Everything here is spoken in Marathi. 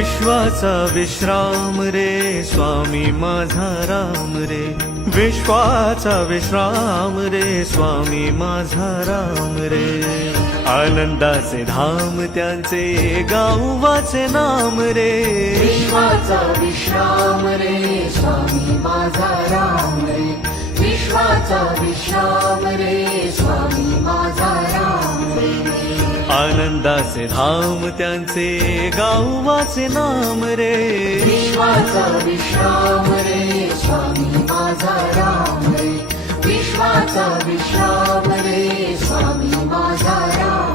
विश्वाचा विश्राम रे स्वामी माझा राम रे, विश्वाचा विश्राम रे स्वामी माझा राम रे। आनंदाचे धाम त्यांचे गावाचे नाम रे, विश्वाचा विश्राम रे स्वामी माझा राम रे, विश्वाचा विश्राम रे स्वामी माझा राम रे। आनंदाचे धाम त्यांचे गावाचे नाम रे, विश्वाचा विश्राम रे स्वामी माझा राम रे, विश्वाचा विश्राम रे स्वामी माझा राम